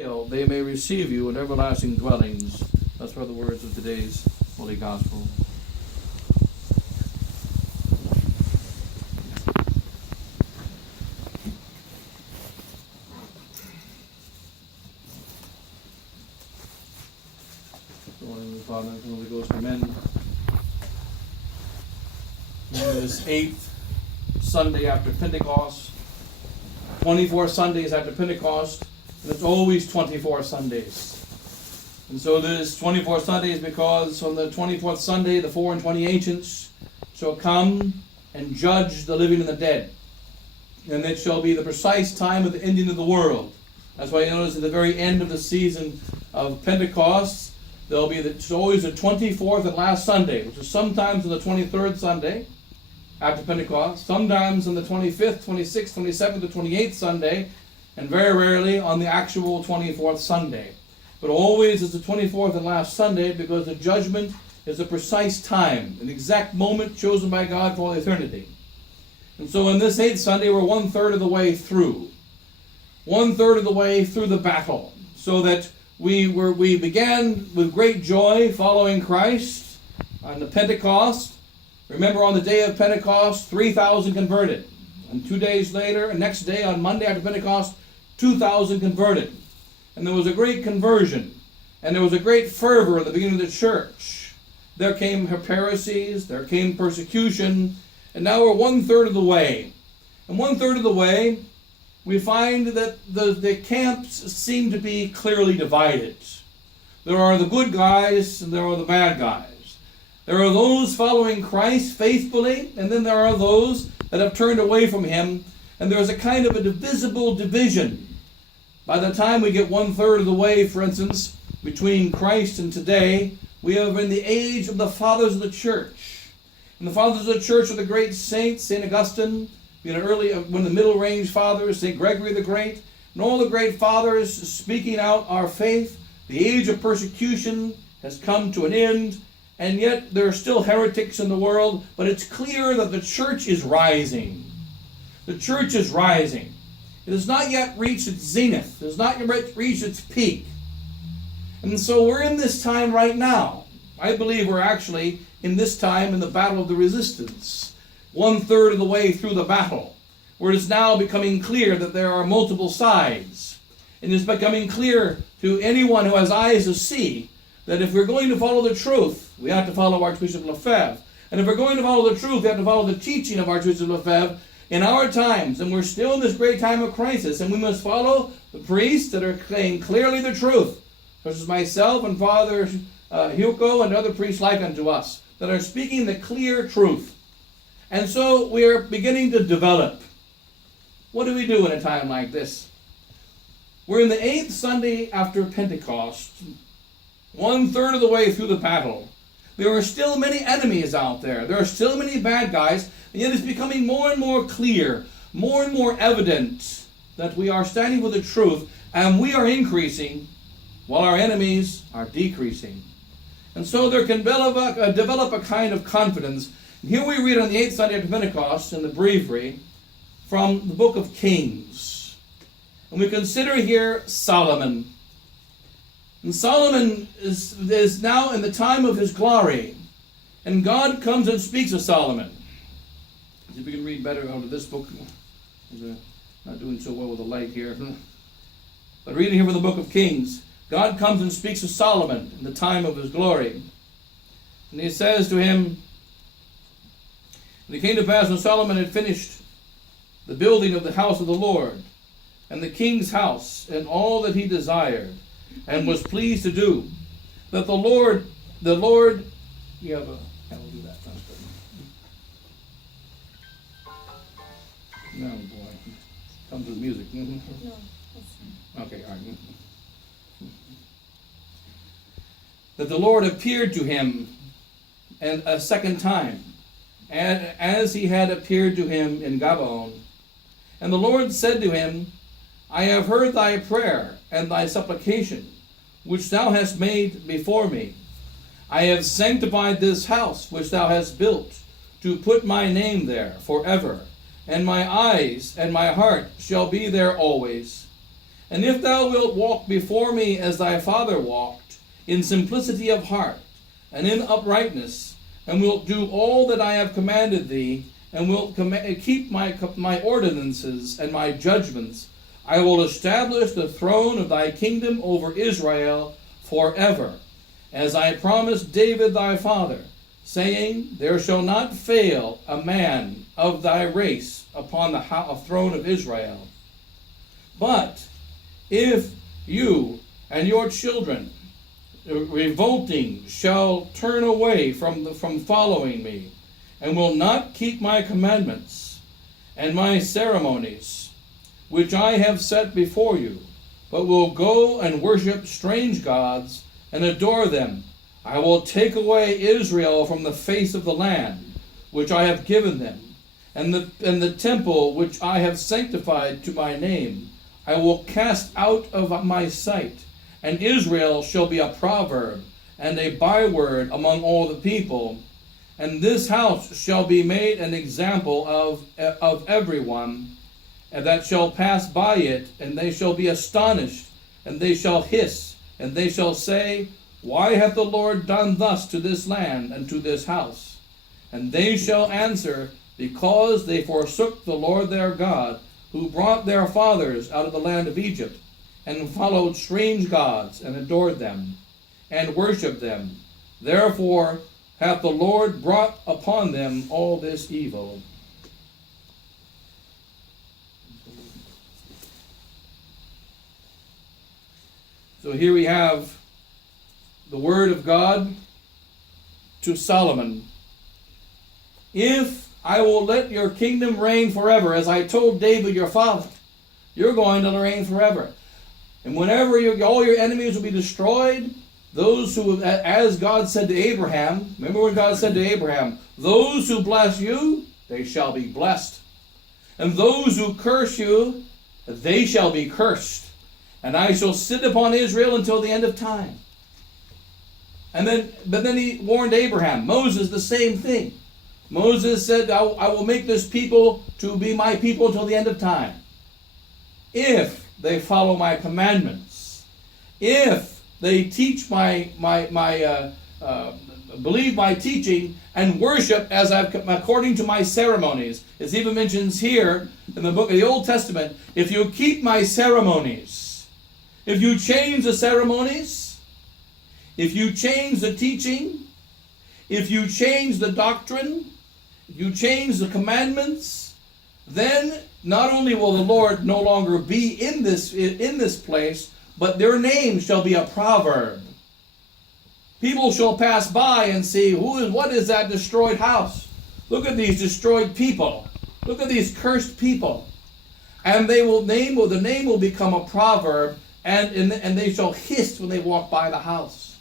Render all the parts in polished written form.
They may receive you in everlasting dwellings. That's where the words of today's Holy Gospel. Father, and Holy Ghost, amen. This 8th Sunday after Pentecost, 24 Sundays after Pentecost, and it's always 24 Sundays. And so there's 24 Sundays because on the 24th Sunday, the 4 and 20 ancients shall come and judge the living and the dead. And it shall be the precise time of the ending of the world. That's why you notice at the very end of the season of Pentecost, it's always the 24th and last Sunday, which is sometimes on the 23rd Sunday after Pentecost, sometimes on the 25th, 26th, 27th, or 28th Sunday, and very rarely on the actual 24th Sunday. But always it's the 24th and last Sunday because the judgment is a precise time, an exact moment chosen by God for all eternity. And so in this 8th Sunday, we're 1/3 of the way through. 1/3 of the way through the battle, so that we began with great joy following Christ on the Pentecost. Remember, on the day of Pentecost, 3,000 converted. And 2 days later, and next day, on Monday after Pentecost, 2,000 converted. And there was a great conversion. And there was a great fervor at the beginning of the church. There came heresies, there came persecution, and now we're 1/3 of the way. And 1/3 of the way, we find that the camps seem to be clearly divided. There are the good guys and there are the bad guys. There are those following Christ faithfully, and then there are those that have turned away from him, and there's a kind of a divisible division. By the time we get 1/3 of the way, for instance, between Christ and today, we are in the age of the fathers of the church. And the fathers of the church are the great saints, St. Augustine, one of the Middle Range fathers, St. Gregory the Great, and all the great fathers speaking out our faith. The age of persecution has come to an end, and yet there are still heretics in the world, but it's clear that the church is rising. The church is rising. It has not yet reached its zenith. It has not yet reached its peak. And so we're in this time right now. I believe we're actually in this time in the battle of the resistance. 1/3 of the way through the battle, where it is now becoming clear that there are multiple sides. And it's becoming clear to anyone who has eyes to see that if we're going to follow the truth, we have to follow Archbishop Lefebvre. And if we're going to follow the truth, we have to follow the teaching of Archbishop Lefebvre in our times. And we're still in this great time of crisis, and we must follow the priests that are saying clearly the truth, such as myself and Father Hugo and other priests like unto us, that are speaking the clear truth. And so we are beginning to develop. What do we do in a time like this? We're in the 8th Sunday after Pentecost, 1/3 of the way through the battle. There are still many enemies out there. There are still many bad guys, and yet it's becoming more and more clear, more and more evident that we are standing with the truth, and we are increasing while our enemies are decreasing. And so there can develop a kind of confidence. Here we read on the 8th Sunday after Pentecost in the breviary from the book of Kings. And we consider here Solomon. And Solomon is now in the time of his glory. And God comes and speaks to Solomon. See if we can read better out of this book. Not doing so well with the light here. But reading here from the book of Kings, God comes and speaks to Solomon in the time of his glory. And he says to him, "And it came to pass when Solomon had finished the building of the house of the Lord, and the king's house, and all that he desired, and was pleased to do, that the Lord, you have a, I will do that. No, boy, comes with music. Mm-hmm. No, okay, all right. That the Lord appeared to him and a second time, and as he had appeared to him in Gabaon. And the Lord said to him, I have heard thy prayer and thy supplication, which thou hast made before me. I have sanctified this house which thou hast built, to put my name there forever, and my eyes and my heart shall be there always. And if thou wilt walk before me as thy father walked, in simplicity of heart, and in uprightness, and wilt do all that I have commanded thee, and wilt keep my ordinances and my judgments, I will establish the throne of thy kingdom over Israel forever, as I promised David thy father, saying, there shall not fail a man of thy race upon the throne of Israel. But if you and your children, revolting, shall turn away from following me, and will not keep my commandments and my ceremonies, which I have set before you, but will go and worship strange gods and adore them, I will take away Israel from the face of the land, which I have given them, and the temple which I have sanctified to my name, I will cast out of my sight, and Israel shall be a proverb and a byword among all the people. And this house shall be made an example of everyone, and that shall pass by it, and they shall be astonished, and they shall hiss, and they shall say, why hath the Lord done thus to this land and to this house? And they shall answer, because they forsook the Lord their God, who brought their fathers out of the land of Egypt, and followed strange gods, and adored them, and worshipped them. Therefore hath the Lord brought upon them all this evil. So here we have the word of God to Solomon. If I will let your kingdom reign forever, as I told David your father, you're going to reign forever. And whenever all your enemies will be destroyed, those who, as God said to Abraham, remember when God said to Abraham, those who bless you, they shall be blessed. And those who curse you, they shall be cursed. And I shall sit upon Israel until the end of time. But then he warned Abraham. Moses, the same thing. Moses said, I will make this people to be my people until the end of time, if they follow my commandments, if they teach believe my teaching, and worship according to my ceremonies. It even mentions here in the book of the Old Testament, if you keep my ceremonies, if you change the ceremonies, if you change the teaching, if you change the doctrine, if you change the commandments, then not only will the Lord no longer be in this place, but their name shall be a proverb. People shall pass by and see, what is that destroyed house? Look at these destroyed people. Look at these cursed people. And the name will become a proverb, and they shall hiss when they walk by the house.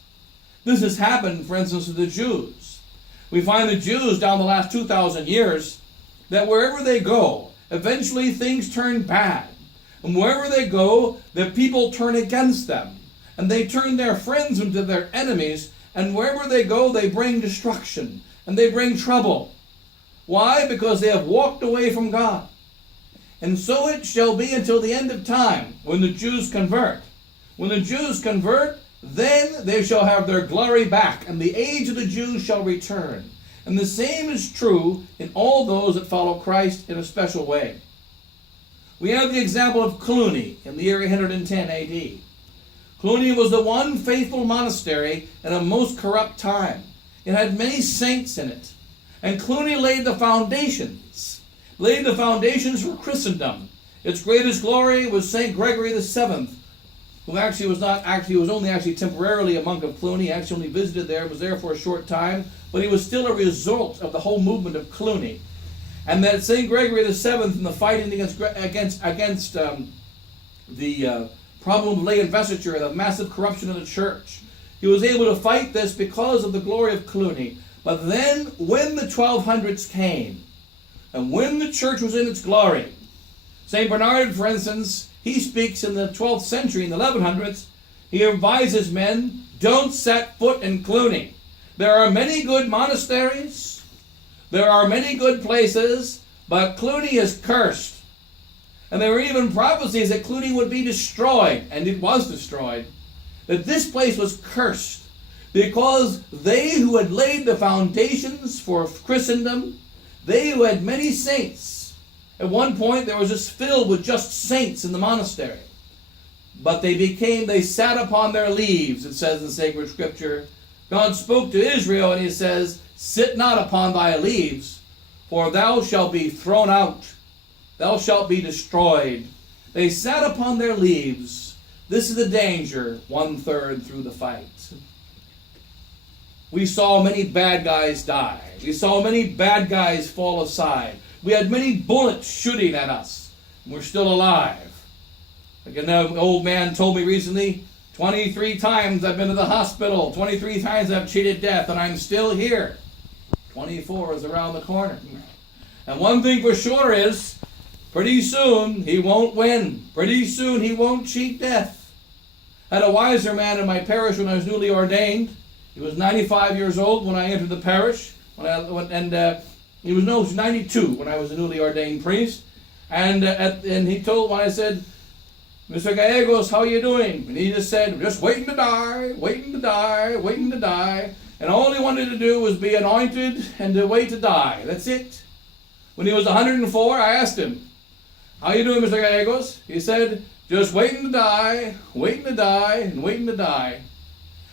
This has happened, for instance, to the Jews. We find the Jews down the last 2,000 years that wherever they go, eventually things turn bad. And wherever they go, the people turn against them. And they turn their friends into their enemies. And wherever they go, they bring destruction. And they bring trouble. Why? Because they have walked away from God. And so it shall be until the end of time, when the Jews convert. When the Jews convert, then they shall have their glory back, and the age of the Jews shall return. And the same is true in all those that follow Christ in a special way. We have the example of Cluny in the year 810 A.D. Cluny was the one faithful monastery in a most corrupt time. It had many saints in it. And Cluny laid the foundations for Christendom. Its greatest glory was St. Gregory VII, who was only temporarily a monk of Cluny. He actually only visited there, was there for a short time, but he was still a result of the whole movement of Cluny. And that St. Gregory VII, in the fighting against the problem of lay investiture and the massive corruption of the church, he was able to fight this because of the glory of Cluny. But then, when the 1200s came, and when the church was in its glory, St. Bernard, for instance, he speaks in the 12th century, in the 1100s, he advises men, don't set foot in Cluny. There are many good monasteries, there are many good places, but Cluny is cursed. And there were even prophecies that Cluny would be destroyed, and it was destroyed. That this place was cursed because they who had laid the foundations for Christendom, they who had many saints. At one point there was just filled with just saints in the monastery. But they sat upon their leaves, it says in sacred scripture. God spoke to Israel and he says, sit not upon thy leaves, for thou shalt be thrown out. Thou shalt be destroyed. They sat upon their leaves. This is the danger, 1/3 through the fight. We saw many bad guys die. We saw many bad guys fall aside. We had many bullets shooting at us. And we're still alive. Like an old man told me recently, 23 times I've been to the hospital. 23 times I've cheated death, and I'm still here. 24 is around the corner. And one thing for sure is, pretty soon he won't win. Pretty soon he won't cheat death. I had a wiser man in my parish when I was newly ordained. He was 95 years old when I entered the parish. He was 92 when I was a newly ordained priest. And he told, when I said, Mr. Gallegos, how are you doing? And he just said, just waiting to die, waiting to die, waiting to die. And all he wanted to do was be anointed and to wait to die. That's it. When he was 104, I asked him, how are you doing, Mr. Gallegos? He said, just waiting to die, waiting to die, and waiting to die.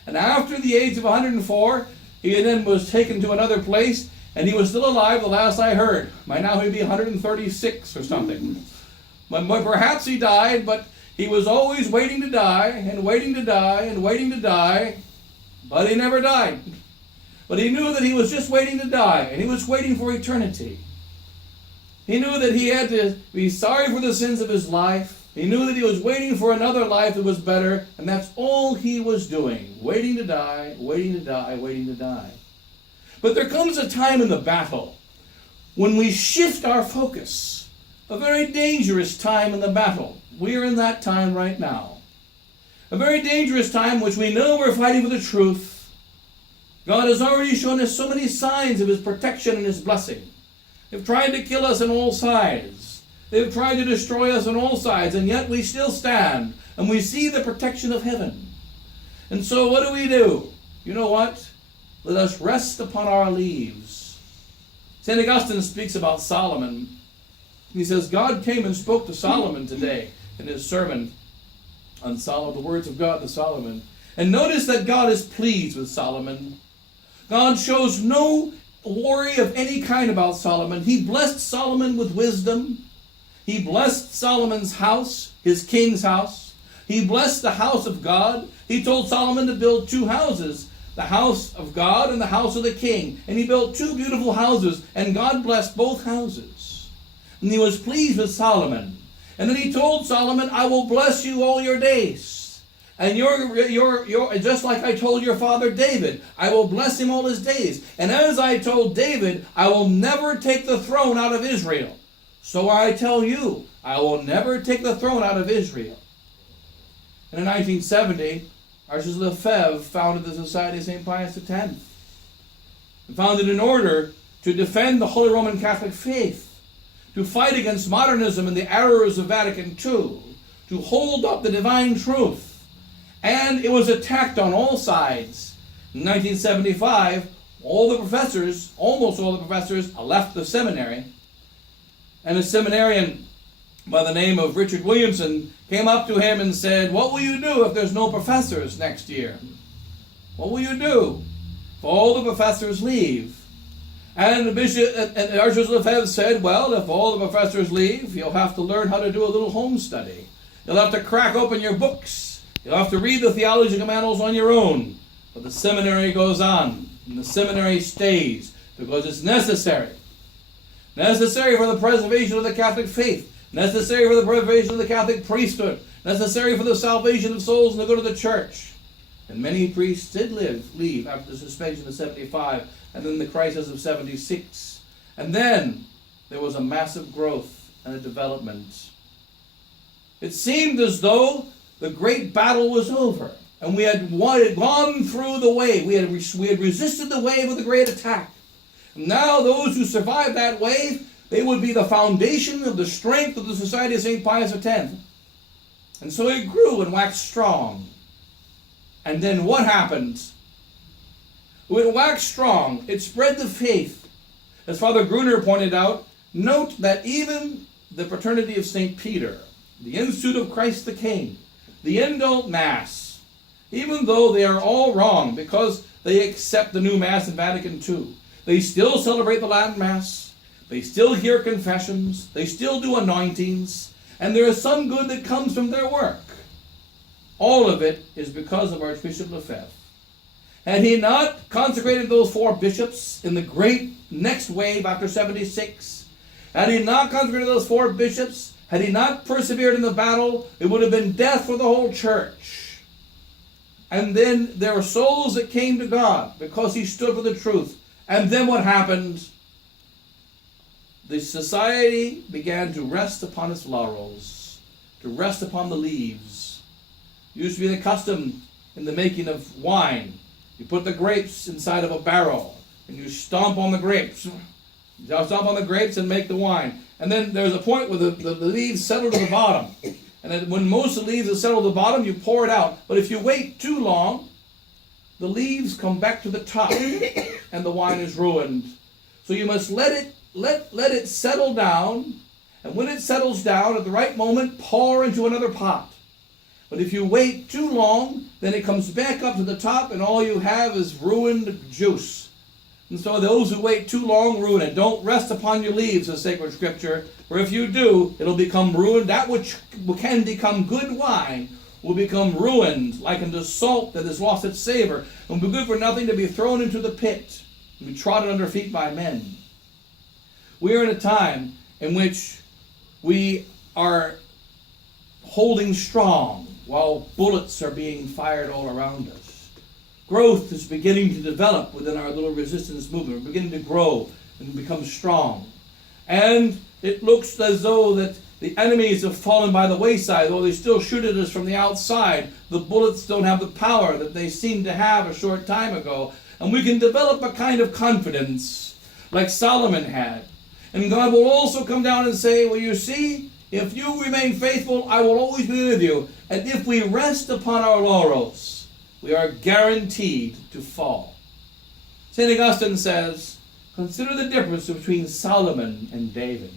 And after the age of 104, he then was taken to another place, and he was still alive the last I heard. By now he'd be 136 or something. But perhaps he died, but he was always waiting to die, and waiting to die, and waiting to die, but he never died. But he knew that he was just waiting to die, and he was waiting for eternity. He knew that he had to be sorry for the sins of his life. He knew that he was waiting for another life that was better, and that's all he was doing. Waiting to die, waiting to die, waiting to die. But there comes a time in the battle when we shift our focus. A very dangerous time in the battle. We are in that time right now. A very dangerous time which we know we're fighting for the truth. God has already shown us so many signs of his protection and his blessing. They've tried to kill us on all sides. They've tried to destroy us on all sides, and yet we still stand, and we see the protection of heaven. And so what do? You know what? Let us rest upon our leaves. St. Augustine speaks about Solomon. He says, God came and spoke to Solomon today in his sermon on the words of God to Solomon. And notice that God is pleased with Solomon. God shows no worry of any kind about Solomon. He blessed Solomon with wisdom. He blessed Solomon's house, his king's house. He blessed the house of God. He told Solomon to build 2 houses, the house of God and the house of the king. And he built 2 beautiful houses, and God blessed both houses. And he was pleased with Solomon. And then he told Solomon, I will bless you all your days. And you're just like I told your father David, I will bless him all his days. And as I told David, I will never take the throne out of Israel. So I tell you, I will never take the throne out of Israel. And in 1970, Archbishop Lefebvre founded the Society of St. Pius X. And founded an order to defend the Holy Roman Catholic faith, to fight against modernism and the errors of Vatican II, to hold up the divine truth. And it was attacked on all sides. In 1975, almost all the professors, left the seminary. And a seminarian by the name of Richard Williamson came up to him and said, what will you do if there's no professors next year? What will you do if all the professors leave? And Archbishop Lefebvre said, well, if all the professors leave, you'll have to learn how to do a little home study. You'll have to crack open your books. You'll have to read the theological manuals on your own. But the seminary goes on, and the seminary stays, because it's necessary. Necessary for the preservation of the Catholic faith. Necessary for the preservation of the Catholic priesthood. Necessary for the salvation of souls and the good of the church. And many priests did leave after the suspension of 75, and then the crisis of 76. And then there was a massive growth and a development. It seemed as though the great battle was over, and we had gone through the wave. We had resisted the wave of the great attack. And now those who survived that wave They would be the foundation of the strength of the Society of St. Pius X. And so it grew and waxed strong. And then what happened? When it waxed strong, it spread the faith. As Father Gruner pointed out, note that even the Fraternity of St. Peter, the Institute of Christ the King, the Indult Mass, even though they are all wrong because they accept the new Mass in Vatican II, they still celebrate the Latin Mass, they still hear confessions, they still do anointings, and there is some good that comes from their work. All of it is because of Archbishop Lefebvre. Had he not consecrated those 4 bishops in the great next wave after 76, had he not consecrated those 4 bishops, had he not persevered in the battle, it would have been death for the whole church. And then there were souls that came to God because he stood for the truth. And then what happened? The society began to rest upon its laurels, to rest upon the leaves. It used to be the custom in the making of wine. You put the grapes inside of a barrel, and you stomp on the grapes. You stomp on the grapes and make the wine. And then there's a point where the leaves settle to the bottom. And then when most of the leaves have settled to the bottom, you pour it out. But if you wait too long, the leaves come back to the top, and the wine is ruined. So you must let it settle down, and when it settles down, at the right moment, pour into another pot. But if you wait too long, then it comes back up to the top, and all you have is ruined juice. And so those who wait too long ruin it. Don't rest upon your leaves, the sacred scripture, for if you do, it'll become ruined. That which can become good wine will become ruined, like unto salt that has lost its savor, and will be good for nothing to be thrown into the pit, and be trodden under feet by men. We are in a time in which we are holding strong while bullets are being fired all around us. Growth is beginning to develop within our little resistance movement. We're beginning to grow and become strong. And it looks as though that the enemies have fallen by the wayside, though they still shoot at us from the outside. The bullets don't have the power that they seemed to have a short time ago. And we can develop a kind of confidence like Solomon had. And God will also come down and say, well, you see, if you remain faithful, I will always be with you. And if we rest upon our laurels, we are guaranteed to fall. St. Augustine says, consider the difference between Solomon and David.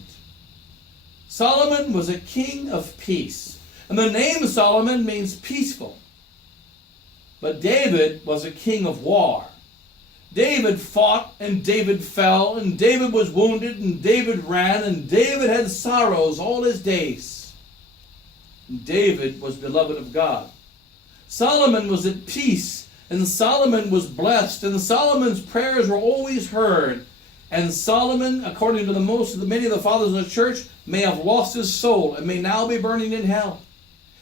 Solomon was a king of peace. And the name Solomon means peaceful. But David was a king of war. David fought, and David fell, and David was wounded, and David ran, and David had sorrows all his days. And David was beloved of God. Solomon was at peace, and Solomon was blessed, and Solomon's prayers were always heard. And Solomon, according to many of the fathers of the church, may have lost his soul and may now be burning in hell.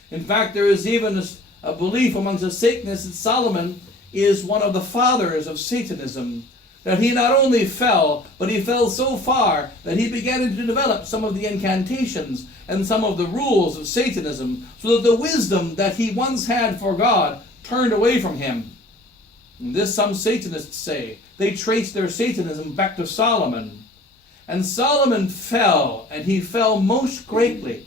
In fact, there is even a belief amongst the Satanists that Solomon is one of the fathers of Satanism, that he not only fell, but he fell so far that he began to develop some of the incantations and some of the rules of Satanism, so that the wisdom that he once had for God turned away from him. And this some Satanists say. They trace their Satanism back to Solomon. And Solomon fell, and he fell most greatly.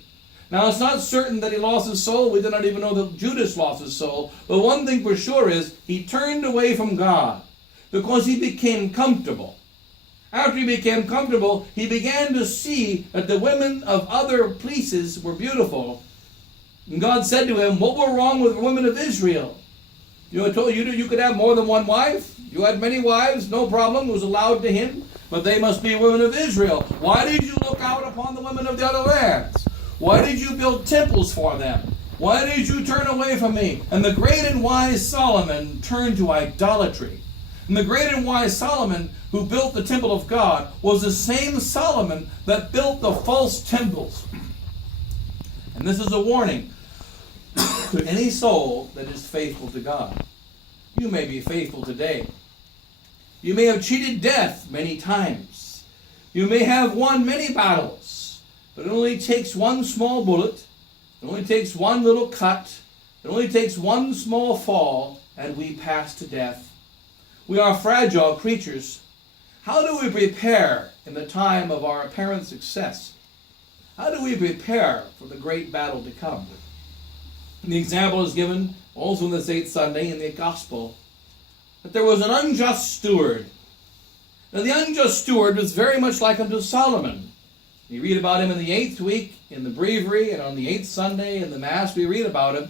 Now, it's not certain that he lost his soul. We do not even know that Judas lost his soul. But one thing for sure is he turned away from God because he became comfortable. After he became comfortable, he began to see that the women of other places were beautiful. And God said to him, what were wrong with the women of Israel? You know, I told you could have more than one wife. You had many wives, no problem. It was allowed to him. But they must be women of Israel. Why did you look out upon the women of the other lands? Why did you build temples for them? Why did you turn away from me? And the great and wise Solomon turned to idolatry. And the great and wise Solomon, who built the temple of God, was the same Solomon that built the false temples. And this is a warning to any soul that is faithful to God. You may be faithful today. You may have cheated death many times. You may have won many battles. But it only takes one small bullet. It only takes one little cut. It only takes one small fall, and we pass to death. We are fragile creatures. How do we prepare in the time of our apparent success? How do we prepare for the great battle to come? And the example is given also on this 8th Sunday in the Gospel that there was an unjust steward. Now the unjust steward was very much like unto Solomon. You read about him in the 8th week in the breviary, and on the 8th Sunday in the Mass we read about him.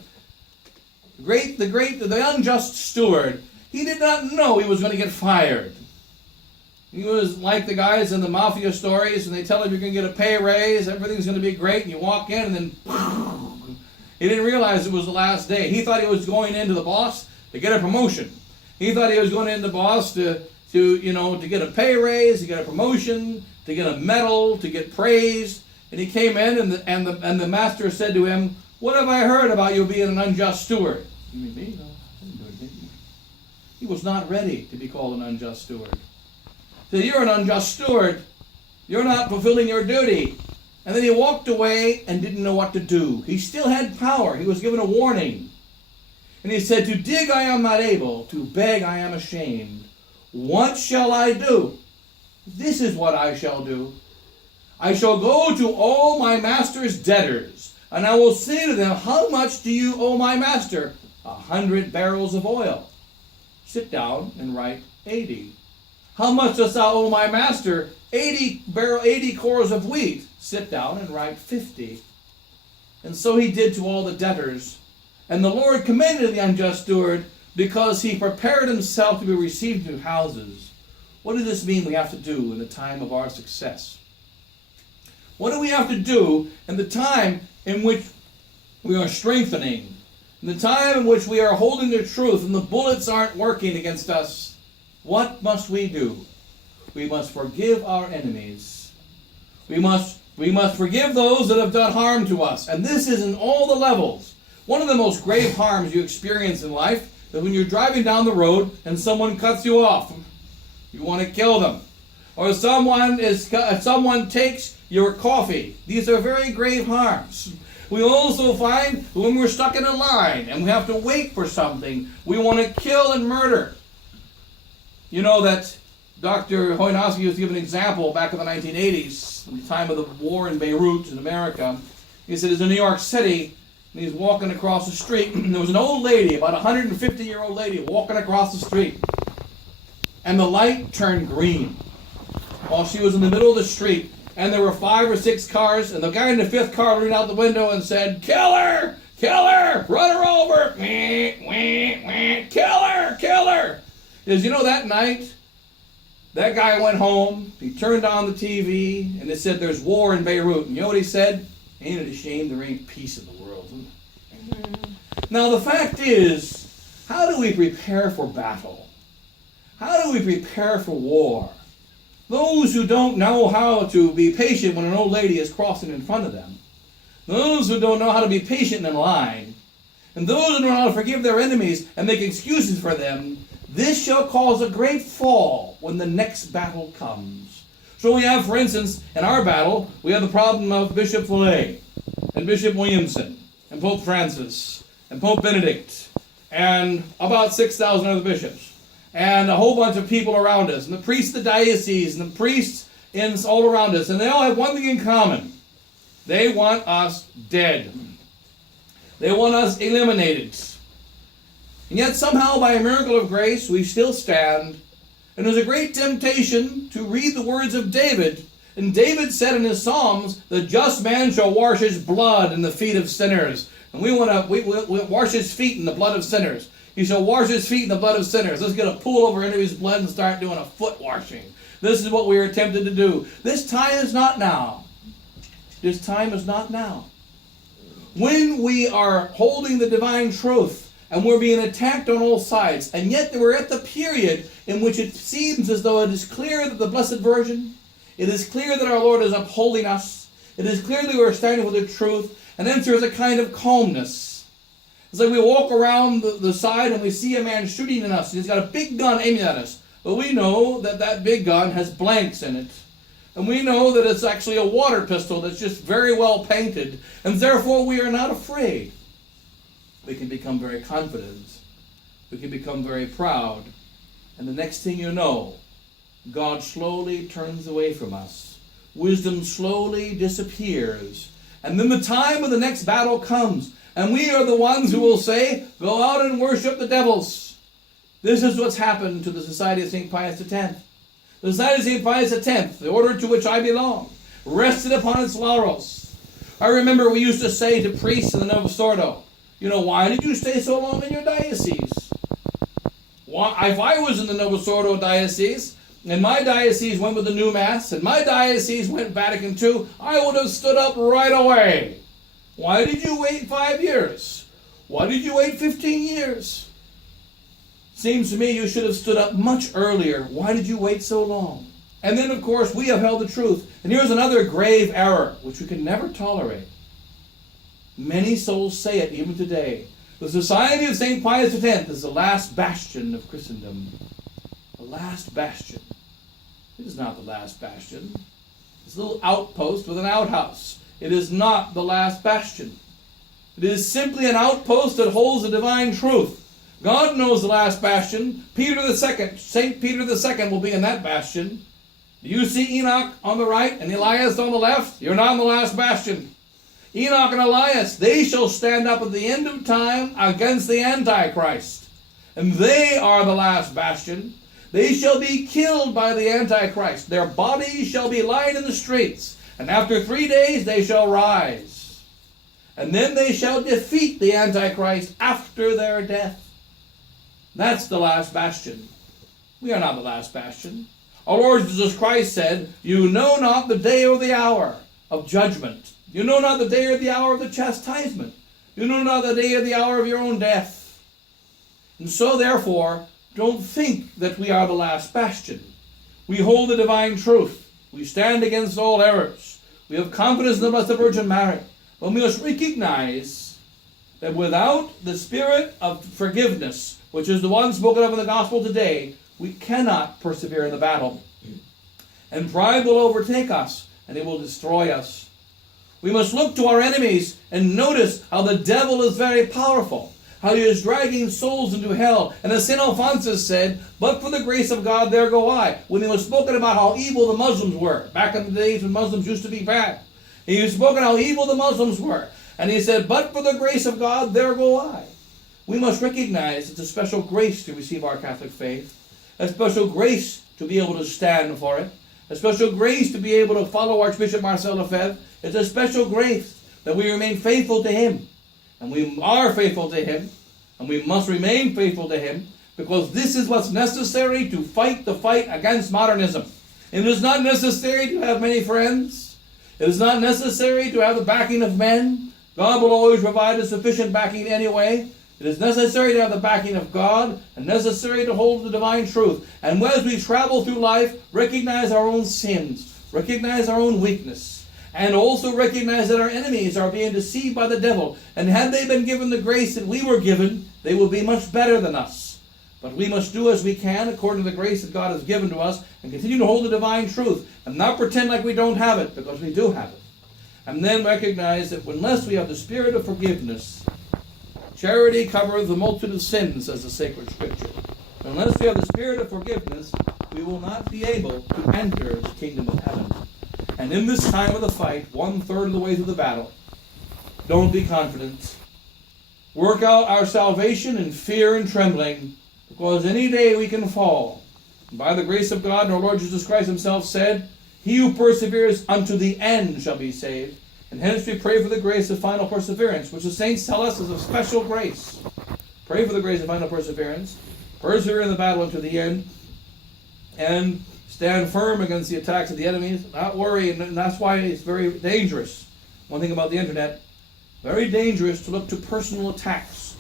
The unjust steward, he did not know he was going to get fired. He was like the guys in the mafia stories, and they tell him you're going to get a pay raise, everything's going to be great, and you walk in, and then he didn't realize it was the last day. He thought he was going into the boss to get a promotion. He thought he was going into the boss to get a pay raise, to get a promotion, to get a medal, to get praised. And he came in, and the master said to him, "What have I heard about you being an unjust steward?" You mean me? No, I didn't do anything. He was not ready to be called an unjust steward. He said, "You're an unjust steward. You're not fulfilling your duty." And then he walked away and didn't know what to do. He still had power. He was given a warning. And he said, "To dig I am not able, to beg I am ashamed. What shall I do? This is what I shall do. I shall go to all my master's debtors, and I will say to them, how much do you owe my master? 100 barrels of oil. Sit down and write 80. How much dost thou owe my master? 80 cores of wheat. Sit down and write 50. And so he did to all the debtors. And the Lord commended the unjust steward because he prepared himself to be received into houses. What does this mean we have to do in the time of our success? What do we have to do in the time in which we are strengthening? In the time in which we are holding the truth and the bullets aren't working against us? What must we do? We must forgive our enemies. We must forgive those that have done harm to us. And this is in all the levels. One of the most grave harms you experience in life is when you're driving down the road and someone cuts you off. You want to kill them. Or someone takes your coffee. These are very grave harms. We also find when we're stuck in a line and we have to wait for something, we want to kill and murder. You know that Dr. Hoynoski was given an example back in the 1980s, in the time of the war in Beirut in America. He said he's in New York City, and he's walking across the street, and there was an old lady, about a 150-year-old lady, walking across the street. And the light turned green while she was in the middle of the street. And there were 5 or 6 cars, and the guy in the 5th car leaned out the window and said, "Kill her! Kill her! Run her over! Kill her! Kill her!" Because you know that night, that guy went home, he turned on the TV, and it said there's war in Beirut. And you know what he said? "Ain't it a shame there ain't peace in the world?" Now the fact is, how do we prepare for battle? How do we prepare for war? Those who don't know how to be patient when an old lady is crossing in front of them, those who don't know how to be patient in line, and those who don't know how to forgive their enemies and make excuses for them, this shall cause a great fall when the next battle comes. So we have, for instance, in our battle, we have the problem of Bishop Fillet, and Bishop Williamson, and Pope Francis, and Pope Benedict, and about 6,000 other bishops, and a whole bunch of people around us, and the priests of the diocese, and the priests all around us, and they all have one thing in common. They want us dead. They want us eliminated. And yet somehow, by a miracle of grace, we still stand. And there's a great temptation to read the words of David. And David said in his Psalms, "The just man shall wash his blood in the feet of sinners." And we want to wash his feet in the blood of sinners. He shall wash his feet in the blood of sinners. Let's get a pool over into his blood and start doing a foot washing. This is what we are tempted to do. This time is not now. This time is not now. When we are holding the divine truth and we're being attacked on all sides, and yet we're at the period in which it seems as though it is clear that the Blessed Virgin, it is clear that our Lord is upholding us, it is clear that we're standing with the truth, and then there's a kind of calmness. It's like we walk around the side and we see a man shooting at us. He's got a big gun aiming at us. But we know that that big gun has blanks in it. And we know that it's actually a water pistol that's just very well painted. And therefore we are not afraid. We can become very confident. We can become very proud. And the next thing you know, God slowly turns away from us. Wisdom slowly disappears. And then the time of the next battle comes, and we are the ones who will say, go out and worship the devils. This is what's happened to the Society of St. Pius X. The Society of St. Pius X, the order to which I belong, rested upon its laurels. I remember we used to say to priests in the Novus Ordo, why did you stay so long in your diocese? If I was in the Novus Ordo diocese, and my diocese went with the new Mass, and my diocese went Vatican II, I would have stood up right away. Why did you wait 5 years? Why did you wait 15 years? Seems to me you should have stood up much earlier. Why did you wait so long? And then, of course, we have held the truth. And here's another grave error, which we can never tolerate. Many souls say it even today. The Society of St. Pius X is the last bastion of Christendom. The last bastion. It is not the last bastion. It's a little outpost with an outhouse. It is not the last bastion. It is simply an outpost that holds the divine truth. God knows the last bastion. Peter II, St. Peter II will be in that bastion. Do you see Enoch on the right and Elias on the left? You're not in the last bastion. Enoch and Elias, they shall stand up at the end of time against the Antichrist. And they are the last bastion. They shall be killed by the Antichrist. Their bodies shall be lying in the streets. And after 3 days they shall rise. And then they shall defeat the Antichrist after their death. That's the last bastion. We are not the last bastion. Our Lord Jesus Christ said, you know not the day or the hour of judgment. You know not the day or the hour of the chastisement. You know not the day or the hour of your own death. And so therefore, don't think that we are the last bastion. We hold the divine truth. We stand against all errors. We have confidence in the Blessed Virgin Mary. But we must recognize that without the spirit of forgiveness, which is the one spoken of in the gospel today, we cannot persevere in the battle. And pride will overtake us, and it will destroy us. We must look to our enemies and notice how the devil is very powerful, how he is dragging souls into hell. And as St. Alphonsus said, but for the grace of God, there go I. When he was spoken about how evil the Muslims were, back in the days when Muslims used to be bad. He was spoken how evil the Muslims were. And he said, but for the grace of God, there go I. We must recognize it's a special grace to receive our Catholic faith, a special grace to be able to stand for it, a special grace to be able to follow Archbishop Marcel Lefebvre. It's a special grace that we remain faithful to him. And we are faithful to him, and we must remain faithful to him, because this is what's necessary to fight the fight against modernism. It is not necessary to have many friends. It is not necessary to have the backing of men. God will always provide a sufficient backing anyway. It is necessary to have the backing of God, and necessary to hold the divine truth. And as we travel through life, recognize our own sins, recognize our own weakness, and also recognize that our enemies are being deceived by the devil. And had they been given the grace that we were given, they would be much better than us. But we must do as we can according to the grace that God has given to us, and continue to hold the divine truth, and not pretend like we don't have it, because we do have it. And then recognize that unless we have the spirit of forgiveness, charity covereth the multitude of sins, says the sacred scripture. Unless we have the spirit of forgiveness, we will not be able to enter the kingdom of heaven. And in this time of the fight, 1/3 of the way through the battle, don't be confident. Work out our salvation in fear and trembling, because any day we can fall. And by the grace of God, our Lord Jesus Christ himself said, he who perseveres unto the end shall be saved. And hence we pray for the grace of final perseverance, which the saints tell us is a special grace. Pray for the grace of final perseverance. Persevere in the battle unto the end. And stand firm against the attacks of the enemies. Not worry, and that's why it's very dangerous. One thing about the internet, very dangerous to look to personal attacks.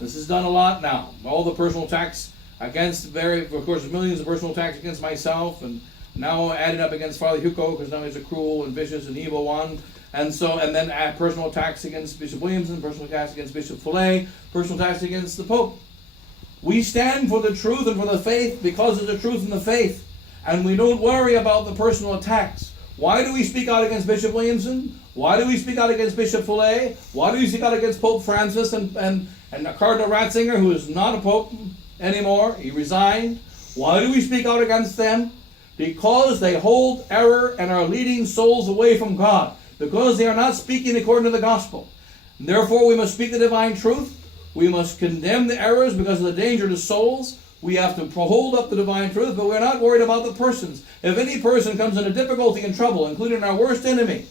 This is done a lot now. All the personal attacks against, of course, millions of personal attacks against myself, and now added up against Father Hugo, because now he's a cruel and vicious and evil one. And then personal attacks against Bishop Williamson, personal attacks against Bishop Follet, personal attacks against the Pope. We stand for the truth and for the faith because of the truth and the faith. And we don't worry about the personal attacks. Why do we speak out against Bishop Williamson? Why do we speak out against Bishop Follet? Why do we speak out against Pope Francis and Cardinal Ratzinger, who is not a pope anymore? He resigned. Why do we speak out against them? because they hold error and are leading souls away from God, because they are not speaking according to the gospel. And therefore, we must speak the divine truth. We must condemn the errors because of the danger to souls. We have to hold up the divine truth, but we're not worried about the persons. If any person comes into difficulty and trouble, including our worst enemy,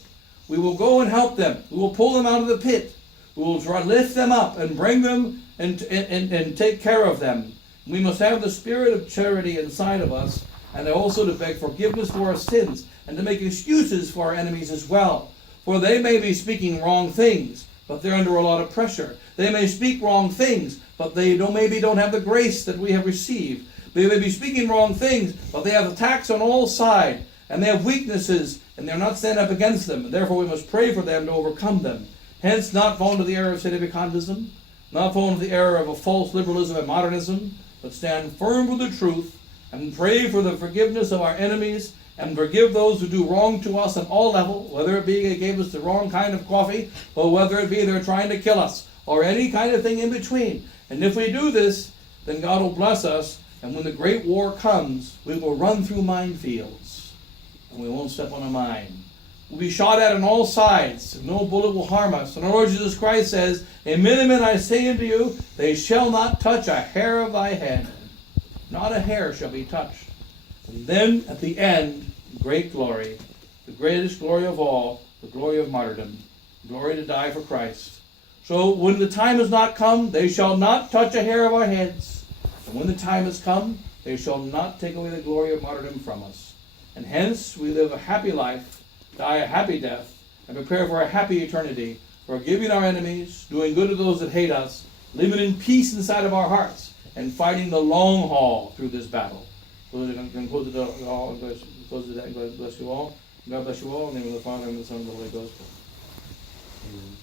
we will go and help them. We will pull them out of the pit. We will try to lift them up and bring them and take care of them. We must have the spirit of charity inside of us, and also to beg forgiveness for our sins and to make excuses for our enemies as well. For they may be speaking wrong things, but they're under a lot of pressure. They may speak wrong things, but they maybe don't have the grace that we have received. They may be speaking wrong things, but they have attacks on all sides, and they have weaknesses, and they're not standing up against them. And therefore we must pray for them to overcome them. Hence, not fall into the error of sedevacantism, not fall into the error of a false liberalism and modernism, but stand firm with the truth, and pray for the forgiveness of our enemies, and forgive those who do wrong to us on all levels, whether it be they gave us the wrong kind of coffee, or whether it be they're trying to kill us, or any kind of thing in between. And if we do this, then God will bless us, and when the great war comes, we will run through minefields, and we won't step on a mine. We'll be shot at on all sides, and no bullet will harm us. And our Lord Jesus Christ says, Amen, amen, I say unto you, they shall not touch a hair of thy head. Not a hair shall be touched. And then, at the end, great glory, the greatest glory of all, the glory of martyrdom, glory to die for Christ. So when the time has not come, they shall not touch a hair of our heads. And when the time has come, they shall not take away the glory of martyrdom from us. And hence we live a happy life, die a happy death, and prepare for a happy eternity, forgiving our enemies, doing good to those that hate us, living in peace inside of our hearts, and fighting the long haul through this battle. So we're going to close it all. God bless you all. God bless you all. In the name of the Father, and the Son, and the Holy Ghost. Amen.